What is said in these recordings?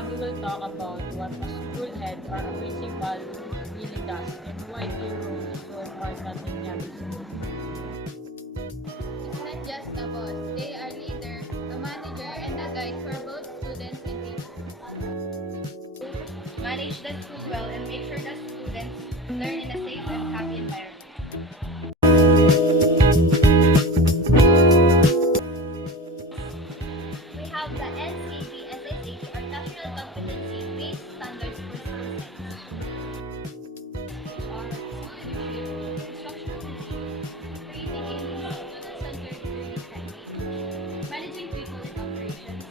we will talk about what a school head or a principal really does and why their role is so important in every school. It's not just a boss. They are leader, a manager, and a guide for both students and teachers. Manage the school well and make sure that students learn in a safe and happy environment. We have the NCB SSAT or National Competency-Based Standards for School Science. Are school leadership, instructional routine, creating a student-centered learning timing, managing people and operations,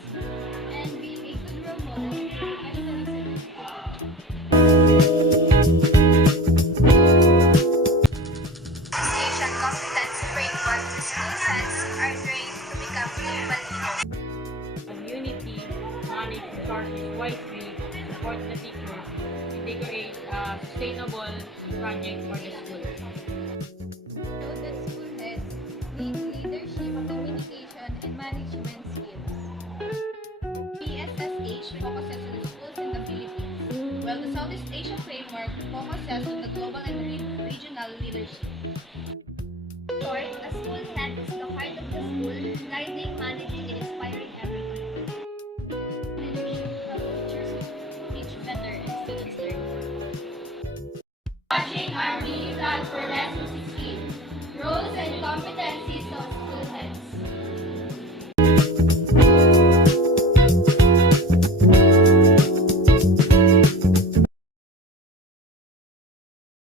and being a good role model for professionalism and Association competency framework to school science are trained to become global leaders. Community, manage resources wisely, support the teachers, and they create a sustainable project for the school. Show that school heads need leadership, communication, and management skills. PSSH focuses on schools in the Philippines, while the Southeast Asia framework focuses on the global and regional leadership. Short, a school head is the heart of the school, guiding